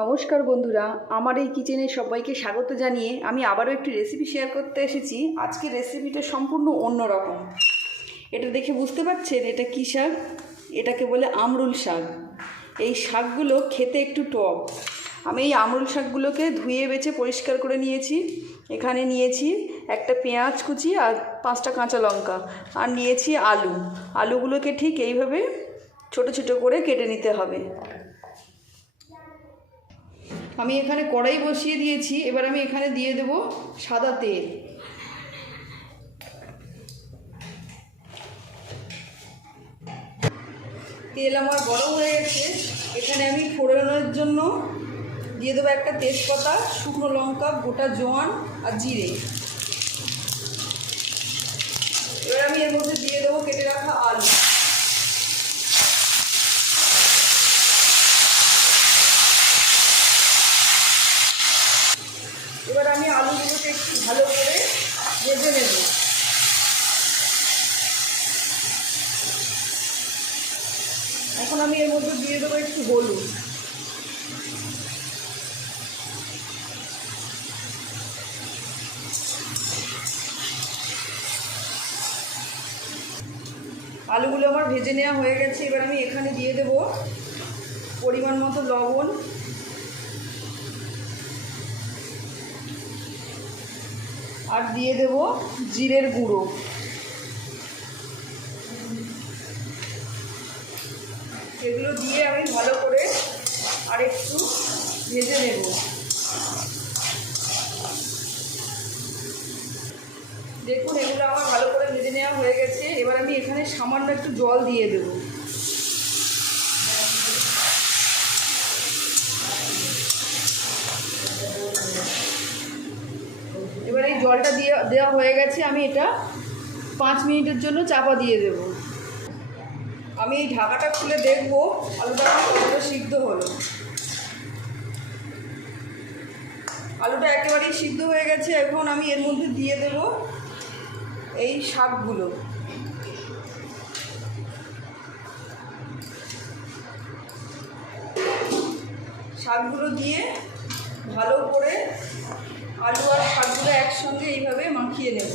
নমস্কার বন্ধুরা, আমার এই কিচেনে সবাইকে স্বাগত জানিয়ে আমি আবারও একটি রেসিপি শেয়ার করতে এসেছি। আজকের রেসিপিটা সম্পূর্ণ অন্যরকম। এটা দেখে বুঝতে পারছেন এটা কী শাক? এটাকে বলে আমরুল শাক। এই শাকগুলো খেতে একটু টক। আমি এই আমরুল শাকগুলোকে ধুয়ে বেছে পরিষ্কার করে নিয়েছি। এখানে নিয়েছি একটা পেঁয়াজ কুচি আর 5টা কাঁচা লঙ্কা, আর নিয়েছি আলুগুলোকে ঠিক এইভাবে ছোট ছোট করে কেটে নিতে হবে। আমি এখানে কড়াই বসিয়ে দিয়েছি। এবার আমি এখানে দিয়ে দেব সাদা তেল। তেল আমার গরম হয়ে গেছে। এখানে আমি ফোড়নের জন্য দিয়ে দেবো একটা তেজপাতা, শুকনো লঙ্কা, গোটা জোয়ান আর জিরে। এবার আমি এর মধ্যে দিয়ে দেবো কেটে রাখা আলু। এবার আমি আলুগুলোকে একটু ভালো করে ভেজে নেব। এখন আমি এর মধ্যে দিয়ে দেবো একটু হলুদ। আলুগুলো আমার ভেজে নেওয়া হয়ে গেছে। এবার আমি এখানে দিয়ে দেব পরিমাণ মতো লবণ, আর দিয়ে দেব জিরের গুঁড়ো। এগুলো দিয়ে আমি ভালো করে আর একটু ভেজে নেব। দেখুন এগুলো আমার ভালো করে ভেজে নেওয়া হয়ে গেছে। এবার আমি এখানে সামান্য একটু জল দিয়ে দেব। এবার এই জলটা দেওয়া হয়ে গেছে। আমি এটা 5 মিনিটের জন্য চাপা দিয়ে দেব। আমি এই ঢাকাটা খুলে দেখব আলুটা কতটা সিদ্ধ হলো। আলুটা একেবারেই সিদ্ধ হয়ে গেছে। এখন আমি এর মধ্যে দিয়ে দেব এই শাকগুলো। শাকগুলো দিয়ে ভালো করে আলু আর শাকগুলো একসঙ্গে এইভাবে মাখিয়ে নেব।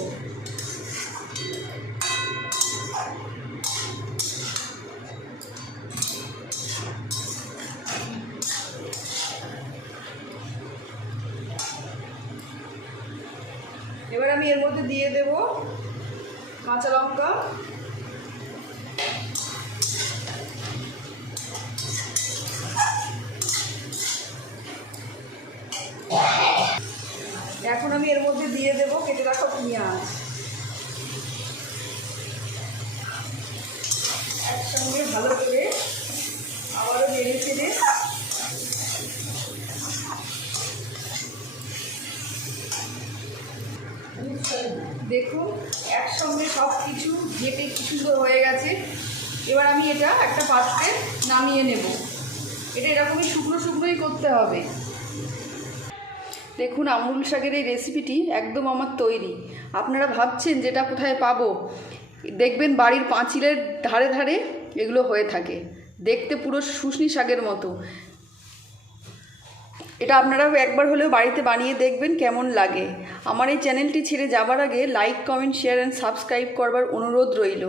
এবার আমি এর মধ্যে দিয়ে দেব কাঁচা লঙ্কা, এখন আমি এর মধ্যে দিয়ে দেব কেটে রাখা পেঁয়াজ। একসঙ্গে ভালো করে আবারও নেড়ে চেড়ে দেখুন একসঙ্গে সব কিছু ঘেটে কি সুন্দর হয়ে গেছে। এবার আমি এটা একটা পাত্রে নামিয়ে নেব। এটা এরকমই শুকনো শুকনোই করতে হবে। দেখুন আমরুল শাকের এই রেসিপিটি একদম আমার তৈরি। আপনারা ভাবছেন যেটা কোথায় পাবো, দেখবেন বাড়ির পাঁচিলের ধারে ধারে এগুলো হয়ে থাকে। দেখতে পুরো শুশনি শাকের মতো। এটা আপনারাও একবার হলেও বাড়িতে বানিয়ে দেখবেন কেমন লাগে। আমার এই চ্যানেলটি ছেড়ে যাবার আগে like, comment, share and subscribe করবার অনুরোধ রইল।